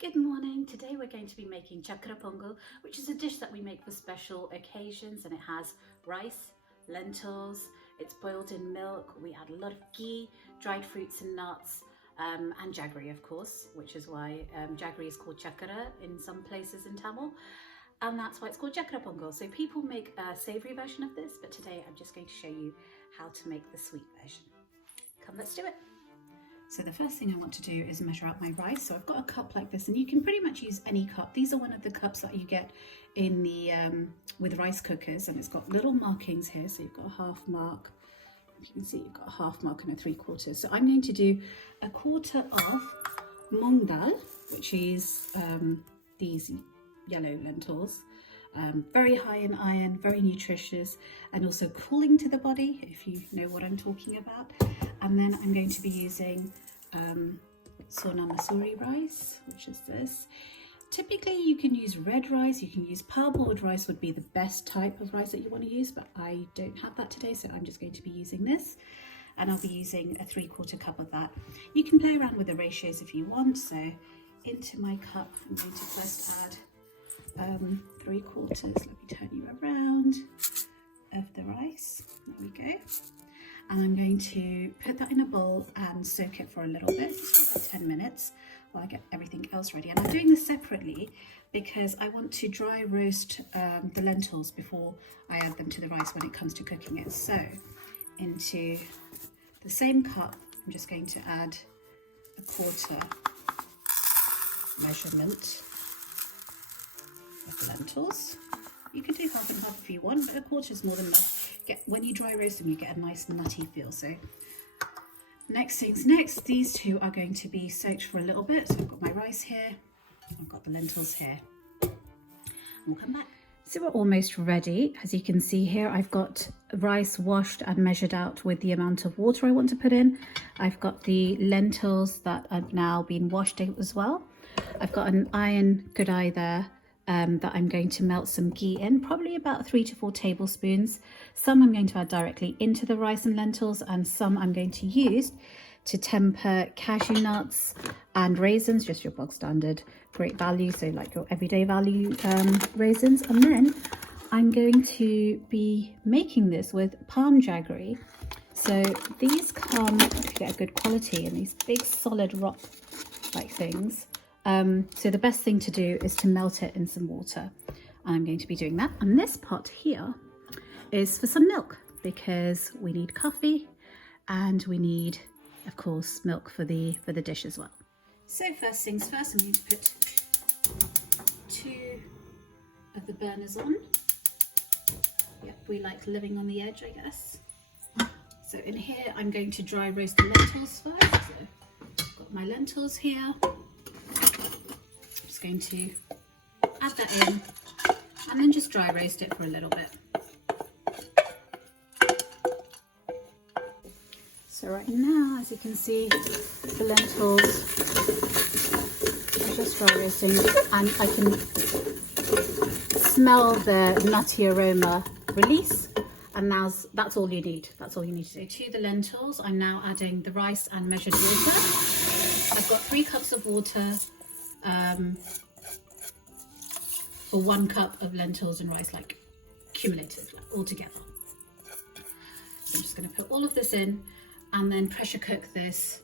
Good morning. Today we're going to be making Sakkarai Pongal, which is a dish that we make for special occasions, and it has rice, lentils, it's boiled in milk, we add a lot of ghee, dried fruits and nuts, and jaggery of course, which is why jaggery is called Sakkarai in some places in Tamil, and that's why it's called Sakkarai Pongal. So people make a savoury version of this, but today I'm just going to show you how to make the sweet version. Come, let's do it. So the first thing I want to do is measure out my rice. So I've got a cup like this, and you can pretty much use any cup. These are one of the cups that you get in the with rice cookers, and it's got little markings here. So you've got a half mark. If you can see, you've got a half mark and a 3/4. So I'm going to do a quarter of mung dhal, which is these yellow lentils. Very high in iron, very nutritious, and also cooling to the body, if you know what I'm talking about. And then I'm going to be using Sona Masuri rice, which is this. Typically you can use red rice, you can use parboiled rice would be the best type of rice that you want to use, but I don't have that today, so I'm just going to be using this. And I'll be using a 3/4 cup of that. You can play around with the ratios if you want. So into my cup, I'm going to first add 3/4, let me turn you around, of the rice. There we go. And I'm going to put that in a bowl and soak it for a little bit, just for about 10 minutes while I get everything else ready. And I'm doing this separately because I want to dry roast the lentils before I add them to the rice when it comes to cooking it. So into the same cup, I'm just going to add a 1/4 measurement of the lentils. You can do half and half if you want, but a 1/4 is more than enough. When you dry roast them, you get a nice nutty feel. So next things next, these two are going to be soaked for a little bit. So I've got my rice here, I've got the lentils here. We'll come back. So we're almost ready. As you can see here, I've got rice washed and measured out with the amount of water I want to put in. I've got the lentils that have now been washed out as well. I've got an iron kudai there that I'm going to melt some ghee in, probably about 3 to 4 tablespoons. Some I'm going to add directly into the rice and lentils, and some I'm going to use to temper cashew nuts and raisins, just your bog standard great value, so like your everyday value raisins. And then I'm going to be making this with palm jaggery. So these come to get a good quality in these big solid rock like things. So the best thing to do is to melt it in some water. I'm going to be doing that. And this pot here is for some milk, because we need coffee and we need, of course, milk for the dish as well. So first things first, I'm going to put 2 of the burners on. Yep, we like living on the edge, I guess. So in here, I'm going to dry roast the lentils first. So I've got my lentils here. Going to add that in and then just dry roast it for a little bit. So right now, as you can see, the lentils are just dry roasting, and I can smell the nutty aroma release. And now that's all you need. That's all you need to do. To the lentils, I'm now adding the rice and measured water. I've got 3 cups of water for 1 cup of lentils and rice, like cumulative, like all together. So I'm just going to put all of this in and then pressure cook this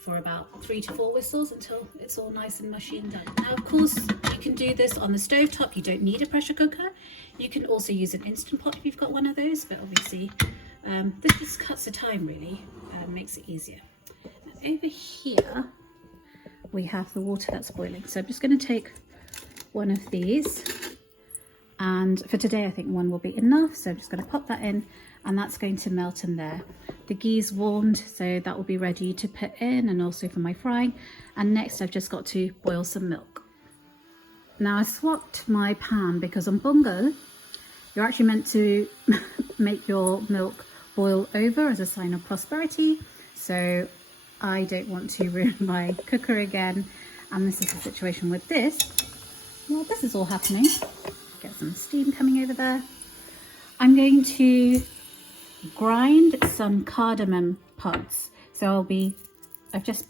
for about 3 to 4 whistles until it's all nice and mushy and done. Now, of course, you can do this on the stove top. You don't need a pressure cooker. You can also use an Instant Pot if you've got one of those, but obviously this just cuts the time, really, makes it easier. Now, over here, we have the water that's boiling. So I'm just going to take one of these, and for today I think 1 will be enough. So I'm just going to pop that in, and that's going to melt in there. The ghee's warmed, so that will be ready to put in, and also for my frying. And next I've just got to boil some milk. Now I swapped my pan because on Pongal you're actually meant to make your milk boil over as a sign of prosperity. So I don't want to ruin my cooker again, and this is the situation with this. Well, this is all happening. Get some steam coming over there. I'm going to grind some cardamom pods. So I've just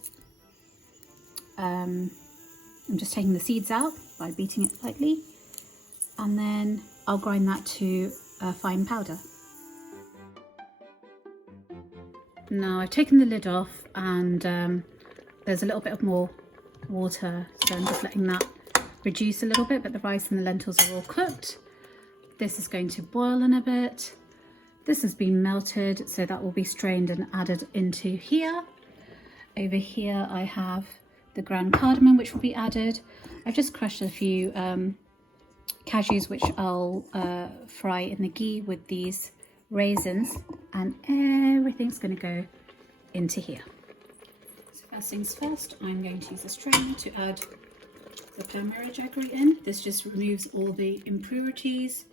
I'm just taking the seeds out by beating it lightly, and then I'll grind that to a fine powder. Now I've taken the lid off, and there's a little bit of more water, so I'm just letting that reduce a little bit, but the rice and the lentils are all cooked. This is going to boil in a bit. This has been melted, so that will be strained and added into here. Over here I have the ground cardamom, which will be added. I've just crushed a few cashews, which I'll fry in the ghee with these raisins, and everything's going to go into here. So first things first, I'm going to use a strainer to add the palmyra jaggery in. This just removes all the impurities.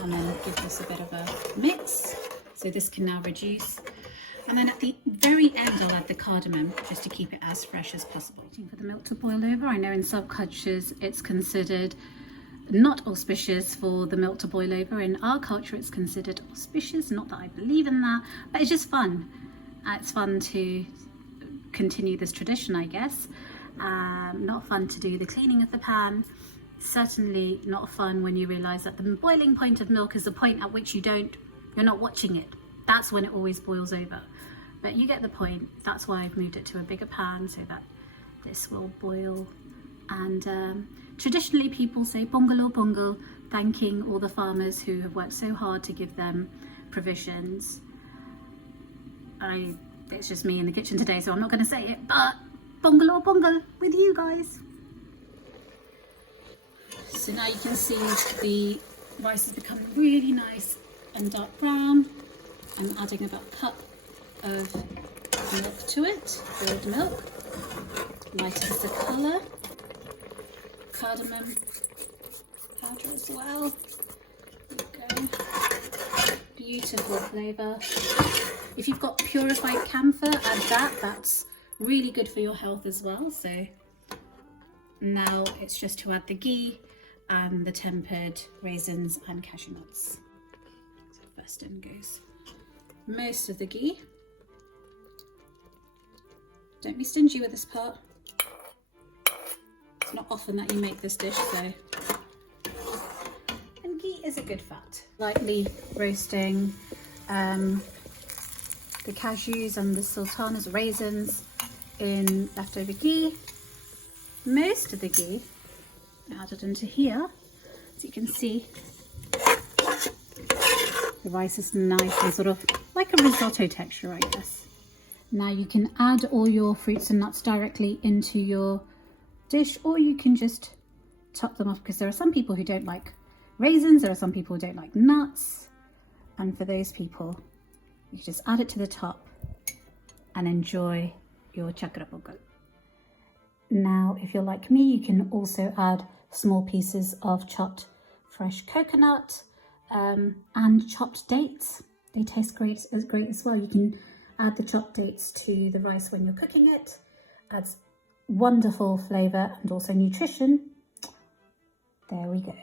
And then give this a bit of a mix, so this can now reduce. And then at the very end I'll add the cardamom, just to keep it as fresh as possible. Waiting for the milk to boil over. I know in some cultures it's considered not auspicious for the milk to boil over. In our culture it's considered auspicious, not that I believe in that, but it's just fun. It's fun to continue this tradition, I guess. Not fun to do the cleaning of the pan. Certainly not fun when you realise that the boiling point of milk is the point at which you're not watching it. That's when it always boils over. But you get the point. That's why I've moved it to a bigger pan, so that this will boil. And traditionally people say Pongal or Pongal, thanking all the farmers who have worked so hard to give them provisions. It's just me in the kitchen today, so I'm not going to say it, but Pongal or Pongal with you guys. So now you can see the rice has become really nice and dark brown. I'm adding about a cup of milk to it, boiled milk. Lightens the colour. Cardamom powder as well. There we go. Beautiful flavour. If you've got purified camphor, add that. That's really good for your health as well. So now it's just to add the ghee and the tempered raisins and cashew nuts. So first in goes most of the ghee. Don't be stingy with this part. It's not often that you make this dish, so. And ghee is a good fat. Lightly roasting the cashews and the sultanas, raisins, in leftover ghee. Most of the ghee added into here, as you can see. The rice is nice and sort of like a risotto texture, I guess. Now you can add all your fruits and nuts directly into your dish, or you can just top them off, because there are some people who don't like raisins, there are some people who don't like nuts, and for those people you just add it to the top and enjoy your chakra pongal. Now if you're like me, you can also add small pieces of chopped fresh coconut and chopped dates. They taste great as well. You can add the chopped dates to the rice when you're cooking it. Adds wonderful flavour and also nutrition. There we go.